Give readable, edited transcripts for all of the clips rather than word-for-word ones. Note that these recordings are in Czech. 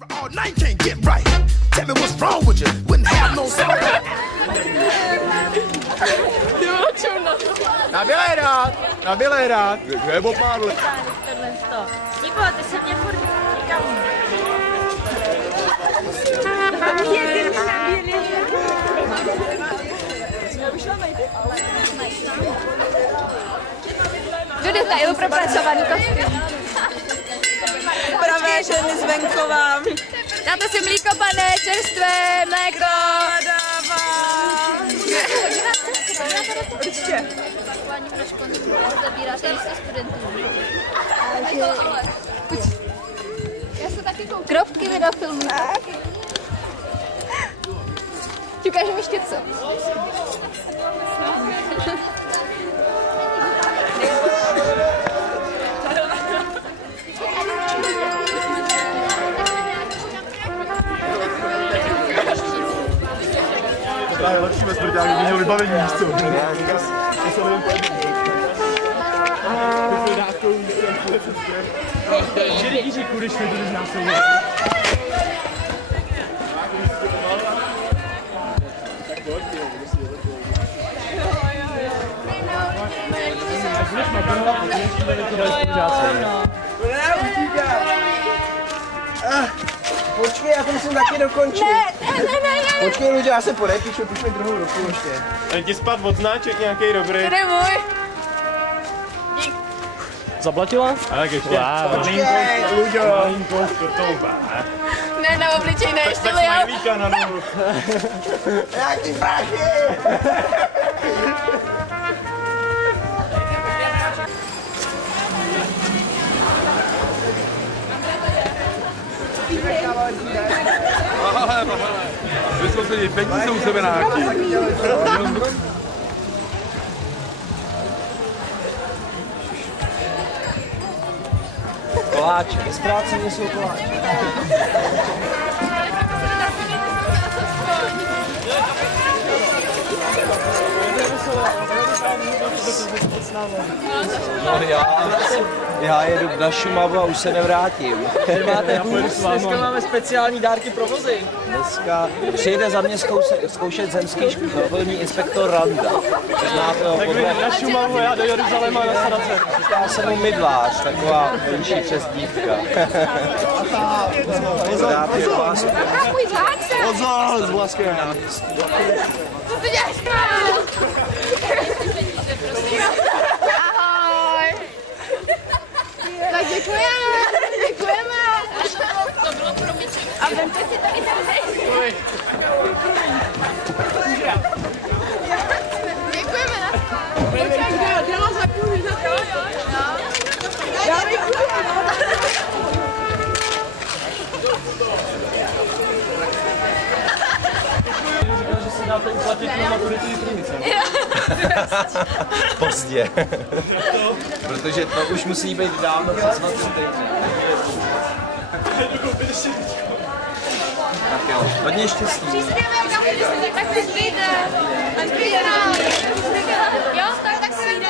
All night can't get right. Tell me what's wrong with you. Wouldn't have no soul. Nabilej rád. Kdo je Bob Marley? Niko, ty se mě furt nikam. Do detailu propracovaný kostým. Pravé ženy z venkova. Dáte si mlíko, pane, čerstvé, mléko. Určitě. Pakování pro školní zabíráte jistě studentů. Já se taky koukám. Krovky mi do filmu. Ti ukážu ještě co. To je lepší ve smrti, aby měl vybavení místo. Že Jiříku, když mi to znásilně. Počkej, já to musím taky dokončit. Ne. Počkej, Luďo, já se podepíšu, půjď mi druhou ruku ještě. Jen ti spad odznáček nějaký dobrý. To je můj. Zablatila? A tak ještě. Počkej, Luďo. Malinkou sportou. Ne, na obličej, ne, ještě Tak Leo. smajlíka na nohu. Jak ty práši! Vysvětlení, peníze u sebe nějaký. Koláče, bez práce nejsou koláče. No já jedu na Šumavu a už se nevrátím. Dneska máme speciální dárky pro vozy. Dneska přijde za mě zkoušet zemský školní inspektor Randa. Znáte ho? Tak vy na Šumavu, já do Jeruzaléma na Sadace. Říká se mu Mydlář, taková menší přezdívka. Můj záček. Pozor, z Vlaské náměstí. Co ty děláš, kámo? Ahoj. Tak děkujeme. To bylo pro mě. A vemte si tady tady. Děkujeme. Dělá za kůži, za to. Dávej kůži. Že si dáte uplatit na maturitní primice. Pozdě. Protože to už musí být dávno přes 20 týdny. Tak jo, hodně štěstí. Tak si zbyjte. Jo, tak si jde.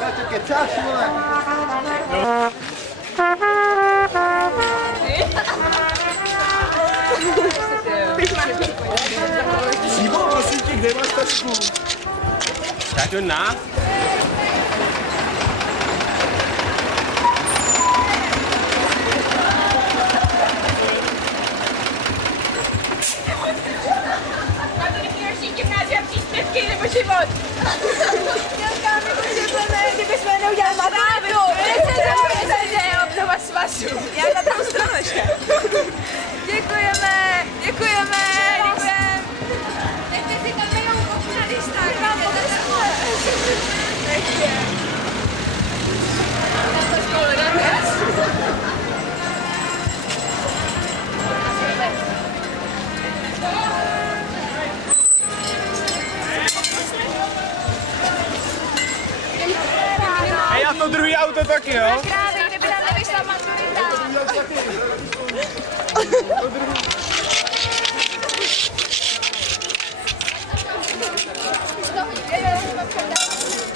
Tak je čas, vole. Přímo, prosím tě, kde máš tačku? Tak to na. Nebo život. Dělka, my potřebujeme, kdybychom neudělali maturitu. Recenze, obnova svazu. Já na druhou stranu ještě. Děkujeme. Nechte si tam jenom okna, když tak. Nechtě. Na to školu, A to druhý auto taky, jo? Krávy, kdyby nám nevyšla maturita.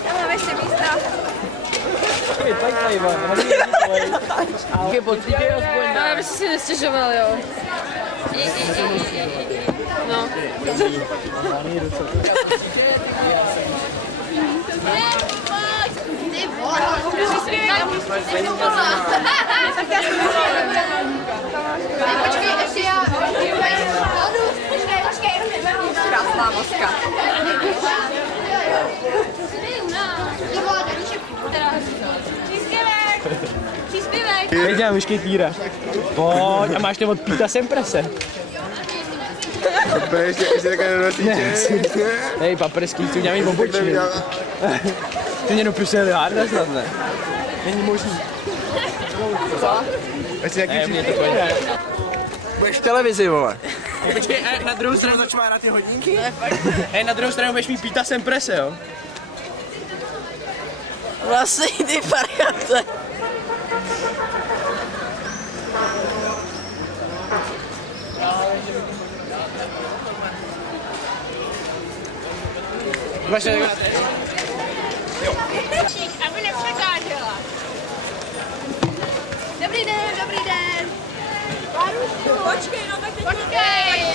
Tam máme ještě místa. Pojď, Ivan, No, aby si stěžoval, jo. No. Krásná maska. Příspěvek! Teď dělám mušketýra. Pojď, a máš to od Píta Semprese. Ještě takové nenosíče. Hej, paprský, tu udělám i obočí. Ty mě dopisuje Lárda snad, ne? Není možný. Co? Ještě Ne, nějaký mě to pojde. budeš v televizi, vole. Počkej, na druhou stranu Začíná na ty hodinky? Hej, na druhou stranu budeš mít Píta Semprese, jo? Vlastně ty variante. Vaše Aby nepřekážela. Dobrý den, dobrý den. Počkej, no tak teď počkej.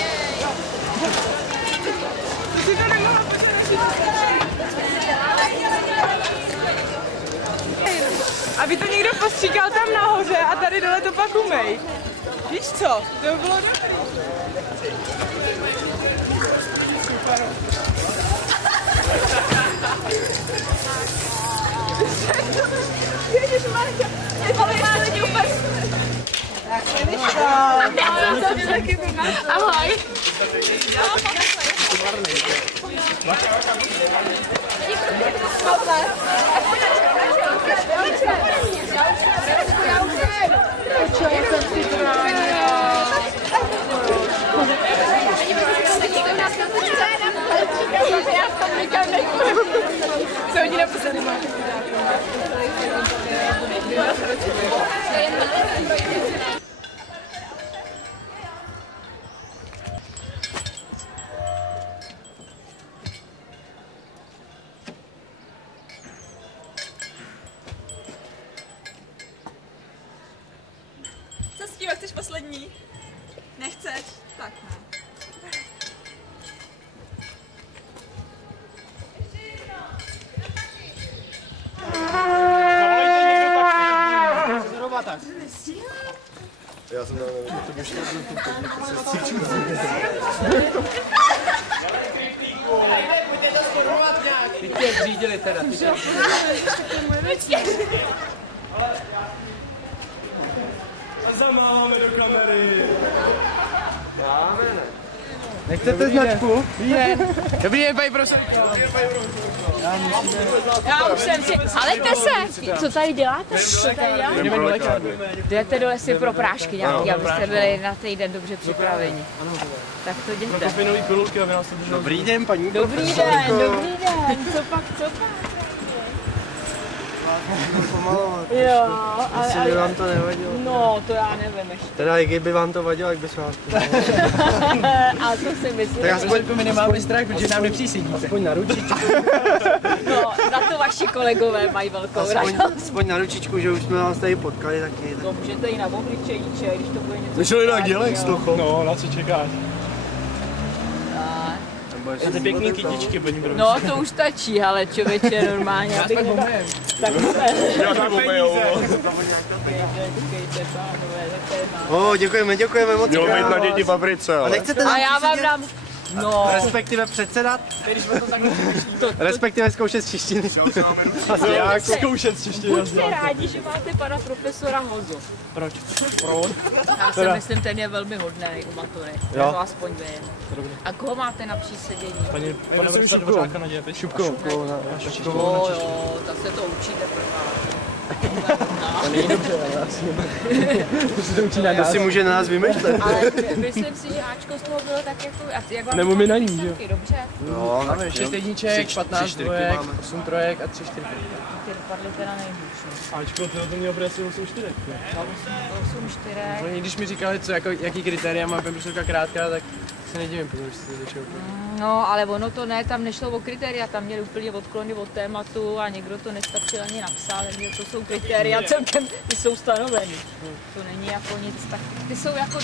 Aby to někdo postříkal tam nahoře a tady dole to pak umej. Víš co? To by bylo dobrý. Super. Ježišmarja, je to lidi úplně. Tak se vyšla. Ahoj. Co oni napsali? Co s tím, jak chceš poslední? Nechceš? Tak ne. Já jsem tam to bych Ty tě zřídili teda, ty tě zamáme do kamery. Dáme, ne? Nechcete značku? Dobrý den, paní profesor. Já už jsem si... Haleďte se! Co tady děláte? Co tady děláte? Jdeme do lékárny. Jdete do lesy pro prášky nějaký, abyste byli na týden dobře připraveni. Tak to jděte. Kofinový pilulky, aby nás to drželo. Dobrý den, paní. Dobrý den, dobrý den. Co pak, co pak? Pomalovat. Jo, Jestli by vám to nevadilo. No, to já nevím ještě. Teda, jak by vám to vadilo, jak bys vás to A co si myslíš? Tak aspoň my nemáme strach, protože nám nepřísedíte. aspoň na ručičku. No, za to vaši kolegové mají velkou radost. Aspoň na ručičku, že už jsme vás tady potkali taky. To můžete i na obličejíče, když to bude něco... Vyšel jinak dělek z toho. No, na co čekáš? Tak. Na ty pěkný kytičky, paní profesor. No, to už stačí, ale člověče, normálně, abych nebyla... Tak Já to děkujeme moc. Mělo být na děti Fabrice, A ale nechcete A nám já vám sedět? dám... No, Respektive předsedat? Respektive zkoušet z češtiny. Jak zkoušet si ještě buďte rádi, že máte pana profesora Hozu. Proč? Já si myslím, ten je velmi hodný u matury. Jo. To aspoň vím. A koho máte na přísedění? Pane profesor Dvořáka na dějepis. Šupkovou. Jo, tak se to učíte prvá. To není dobře, ale asi to si to učí na To si může na nás vymýšlet. Ale myslím si, že Ačko z toho bylo tak jako... Jak vám Nebo my na ní, že? výsledky, dobře? No, Máme 6 jedniček, 15 dvojek, 8 trojek a 3 čtyřky. Ty dopadly teda nejhůř. Ačko, to mě obrá asi 8 čtyřek. 8 čtyřek. Oni když mi říkali, co, jako, jaký kritéria má paní profesorka krátká, tak se nedivím, protože jste začal. No, ale ono to ne, tam nešlo o kritéria, tam měli úplně odklony od tématu a někdo to nestačil ani napsal, takže to jsou kritéria celkem, ty jsou stanoveny. To není jako nic tak, ty jsou jako